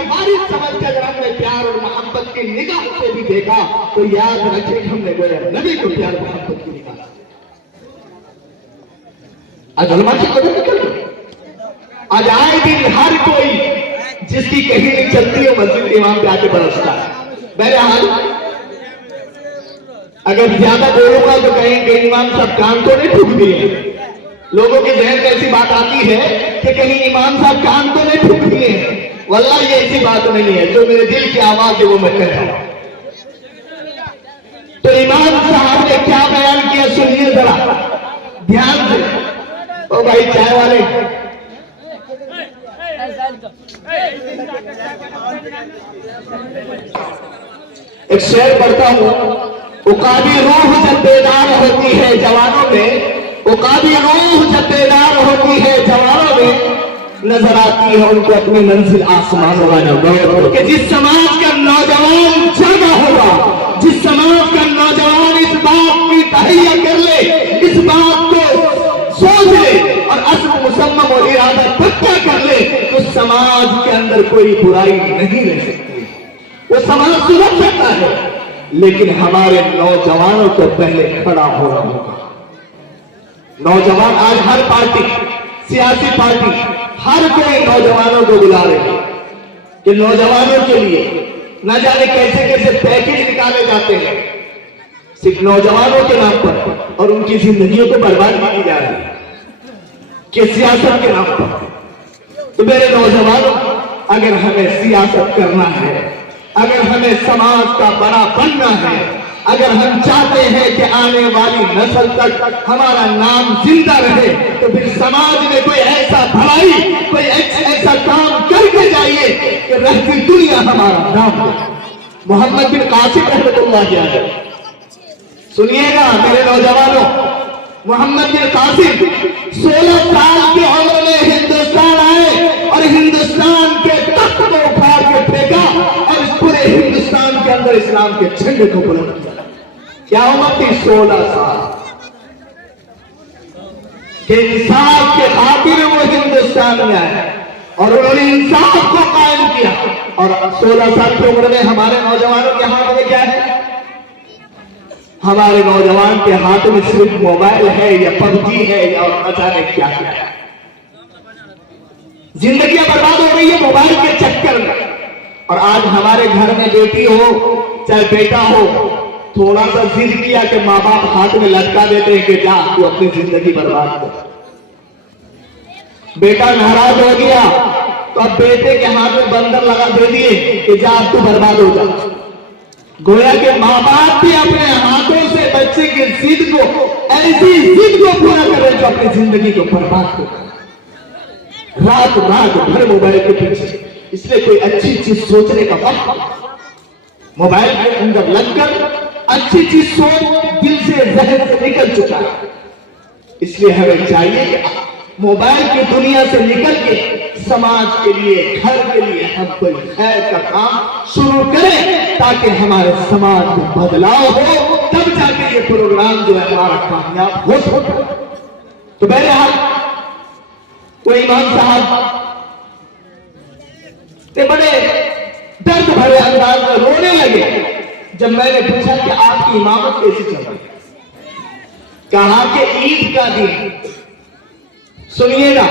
का वारिस समझ के अगर हमने प्यार और मोहब्बत की निगाह से भी देखा तो याद रखें हमने गोया नबी को प्यार मोहब्बत की निगाह। आज उलमा की कदर निकल गई। आज आए दिन हर कोई जिसकी कहीं नहीं चलती है मस्जिद के इमाम पे आके बरसता है। बहरहाल अगर ज्यादा बोलूंगा तो कहीं इमाम साहब कान तो नहीं ठुक दिए। लोगों के जहन में ऐसी बात आती है कि कहीं इमाम साहब कान तो नहीं ठुक दिए। वल्लाह ये ऐसी बात नहीं है, जो मेरे दिल की आवाज है वो मैं कह रहा हूं। तो इमाम साहब ने क्या बयान किया सुनिए जरा ध्यान से। ओ भाई चाय वाले, एक शेर पढ़ता हूं। उकाबी रूह जब बेदार होती है जवानों में, उकाबी रूह जब बेदार होती है जवानों में, नजर आती है उनको अपनी मंजिल आसमानों वाला। कि जिस समाज का नौजवान जागा होगा, जिस समाज का नौजवान इस बात की तहैया कर ले, इस बात को सोच ले और अज़्म मुसम्मम और इरादा पक्का कर ले, तो समाज के अंदर कोई बुराई नहीं रह सकती। वो समाज सुधर सकता है, लेकिन हमारे नौजवानों को पहले खड़ा होना होगा। नौजवान आज हर पार्टी, सियासी पार्टी, हर कोई नौजवानों को बुला रहे हैं कि नौजवानों के लिए न जाने कैसे कैसे पैकेज निकाले जाते हैं सिर्फ नौजवानों के नाम पर, और उनकी जिंदगियों को बर्बाद की जा रही है कि सियासत के नाम पर। तो मेरे नौजवानों, अगर हमें सियासत करना है, अगर हमें समाज का बड़ा बनना है, अगर हम चाहते हैं कि आने वाली नस्ल तक हमारा नाम जिंदा रहे, तो फिर समाज में कोई ऐसा भलाई, कोई ऐसा काम करके जाइए कि रहती दुनिया हमारा नाम हो। मोहम्मद बिन कासिम रहमतुल्लाह अलैह, सुनिएगा मेरे नौजवानों, मोहम्मद बिन कासिम 16 साल की उम्र में हिंदुस्तान आए और हिंदुस्तान के तख्त को उखाड़ के फेंका और इस पूरे हिंदुस्तान के अंदर इस्लाम के झंडे को बुलंद किया। क्या उम्र थी? 16 साल के इंसाफ के खातिर वो हिंदुस्तान में आए और उन्होंने इंसाफ को कायम किया। और 16 साल की उम्र में हमारे नौजवानों के हाथ में क्या है? हमारे नौजवान के हाथ में सिर्फ मोबाइल है या पबजी है या न जाने क्या क्या है। जिंदगियां बर्बाद हो रही है मोबाइल के चक्कर में। और आज हमारे घर में बेटी हो चाहे बेटा हो, थोड़ा सा जिद किया कि माँ बाप हाथ में लटका देते हैं कि जा तू अपनी जिंदगी बर्बाद कर। बेटा नाराज हो गया तो अब बेटे के हाथ में बंदर लगा दे दिए कि जा तू बर्बाद हो जा। गोया के माँ बाप भी अपने हाथों से बच्चे की जिद को, ऐसी जिद को पूरा करें जो अपनी जिंदगी को बर्बाद कर रात रात भर मोबाइल के पीछे। इसलिए कोई अच्छी चीज सोचने का वक्त मोबाइल के अंदर लगकर अच्छी चीज सोच दिल से जहन से निकल चुका है। इसलिए हमें चाहिए कि मोबाइल की दुनिया से निकल के समाज के लिए, घर के लिए हम कोई खैर का काम शुरू करें ताकि हमारे समाज में बदलाव हो, तब जाके ये प्रोग्राम जो है हमारा कामयाब हो सकता। तो बहरहाल वो इमाम साहब बड़े दर्द भरे अंदाज में रोने लगे जब मैंने पूछा कि आपकी इमामत कैसी चल रही है। कहा कि ईद का दिन, सुनिएगा,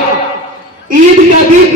ईद का दिन,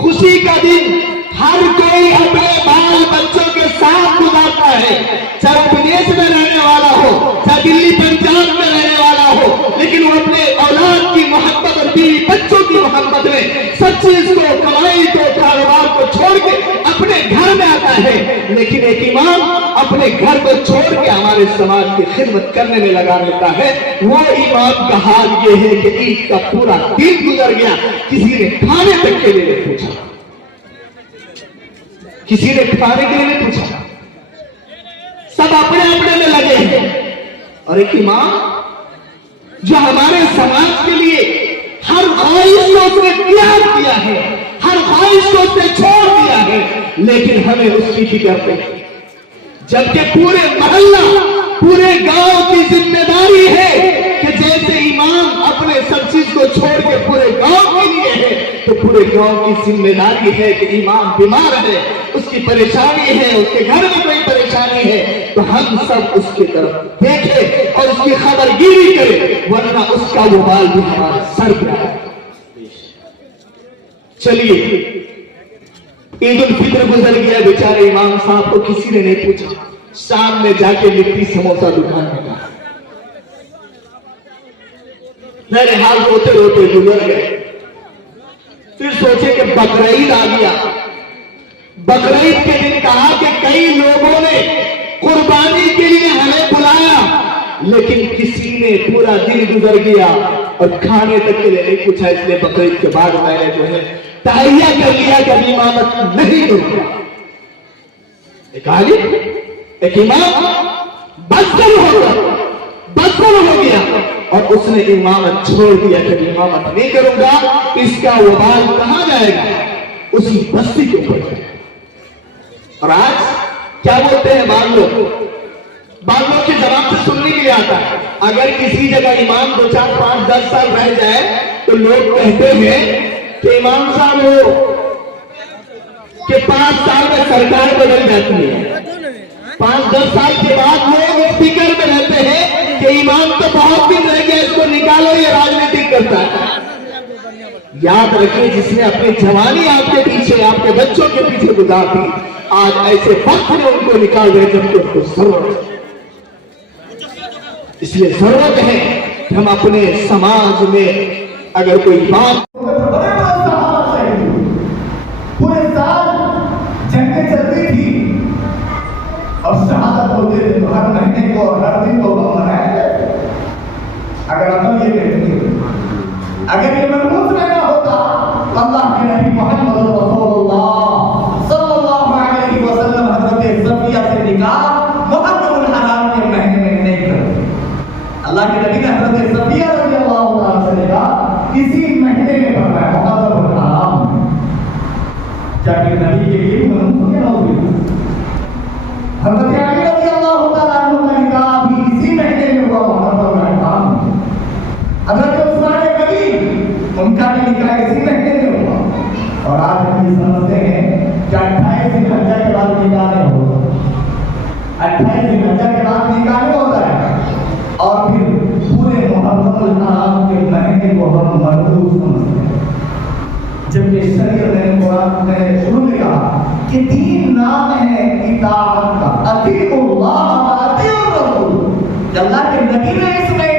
खुशी का दिन हर कोई अपने बाल बच्चों के साथ गुजारता है, चाहे विदेश में रहने वाला हो, चाहे दिल्ली पंजाब में रहने वाला हो, लेकिन वो अपने औलाद की मोहब्बत और बीवी बच्चों की मोहब्बत में सब चीज को, कमाई को, कारोबार को छोड़ के अपने घर में आता है। लेकिन एक इमाम अपने घर को छोड़ के हमारे समाज की खिदमत करने में लगा रहता है। वो इमाम का हाल ये है कि ईद का पूरा दिन गुजर गया, किसी ने खाने तक के लिए नहीं पूछा, किसी ने खाने के लिए नहीं पूछा, सब अपने अपने में लगे हैं। और एक इमाम जो हमारे समाज के लिए हर ख्वाहिश को उसने त्याग किया है, हर ख्वाहिश को उसने छोड़ दिया है, लेकिन हमें उसकी फिक्र नहीं। जबकि पूरे मोहल्ला, पूरे गांव की जिम्मेदारी है कि जैसे इमाम अपने सब चीज को छोड़ के पूरे गांव के लिए है, तो पूरे गांव की जिम्मेदारी है कि इमाम बीमार है, उसकी परेशानी है, उसके घर में कोई परेशानी है, तो हम सब उसकी तरफ देखें और उसकी खबरगिरी करें, वरना उसका वबाल भी हमारे सर पर आए। चलिए, ईद उल फित्र गुजर गया, बेचारे इमाम साहब को किसी ने नहीं पूछा, शाम में जाके लिट्टी समोसा दुकान में गया, मेरे हाल रोते रोते गुजर गए। फिर सोचे कि बकरीद आ गया, बकरीद के दिन कहा कि कई लोगों ने कुर्बानी के लिए हमें बुलाया, लेकिन किसी ने पूरा दिन गुजर गया और खाने तक के लिए नहीं पूछा, इसलिए बकरीद के बाद मैंने जो है तहैया कर लिया कि अब इमामत नहीं करूंगा। एक आलिम, एक इमाम बदल हो गया और उसने इमामत छोड़ दिया कि इमामत नहीं करूंगा, इसका वबाल कहां जाएगा? उसी बस्ती के ऊपर। और आज क्या बोलते हैं बाल लोग की जवाब से सुनने के लिए आता है, अगर किसी जगह इमाम 2, 4, 5, 10 साल रह जाए तो लोग कहते हैं कि इमाम साहब हो कि 5 साल में सरकार बदल जाती है, 5-10 साल के बाद लोग फिक्र में रहते हैं कि इमाम तो बहुत दिन रह गया, इसको निकालो, ये राजनीतिक करता है। याद रखिए, जिसने अपनी जवानी आपके पीछे, आपके बच्चों के पीछे गुजार दी, आज ऐसे वक्त में उनको निकाल रहे जबकि उनको जरूरत है। इसलिए जरूरत है कि हम अपने समाज में अगर कोई बात, पूरे साल जंगें चलती थी और शहादत होते थे, तो हर महीने को और हर दिन को हम मनाया जाए। अगर हम ये कहते, अगर ये महमूद रहना होता, अल्लाह के नबी मोहम्मद सल्लल्लाहु अलैहि वसल्लम हज़रत सफिया से निकाह मुहर्रमुल हराम के महीने में नहीं करते। अल्लाह के नबी ने हज़रत सफिया रज़ियल्लाहु अन्हा से निकाह इसी महीने में करवाया, मुहर्रमुल हराम में, जाके नबी के लिए महमूद रहना होगा। हज़रत अली रज़ियल्लाहु तआला अन्हु का निकाह भी इसी महीने में हुआ, मुहर्रमुल हराम में। हज़रत उस्मान गनी उनका भी निकाह इसी महीने में हुआ। और आज हम ये समझते हैं कि 28 ज़िलहज्जा के बाद निकाह नहीं होता, 28 ज़िलहज्जा के बाद निकाह नहीं होता है, और फिर पूरे मुहर्रमुल हराम के महीने को हम मरदूद समझते हैं। जब ये शरीयत ने कुरान ने शुरू में कहा कि दीन नाम है इताअत का, अतीउल्लाह व अतीउर रसूल, अल्लाह के नबी ने इसमें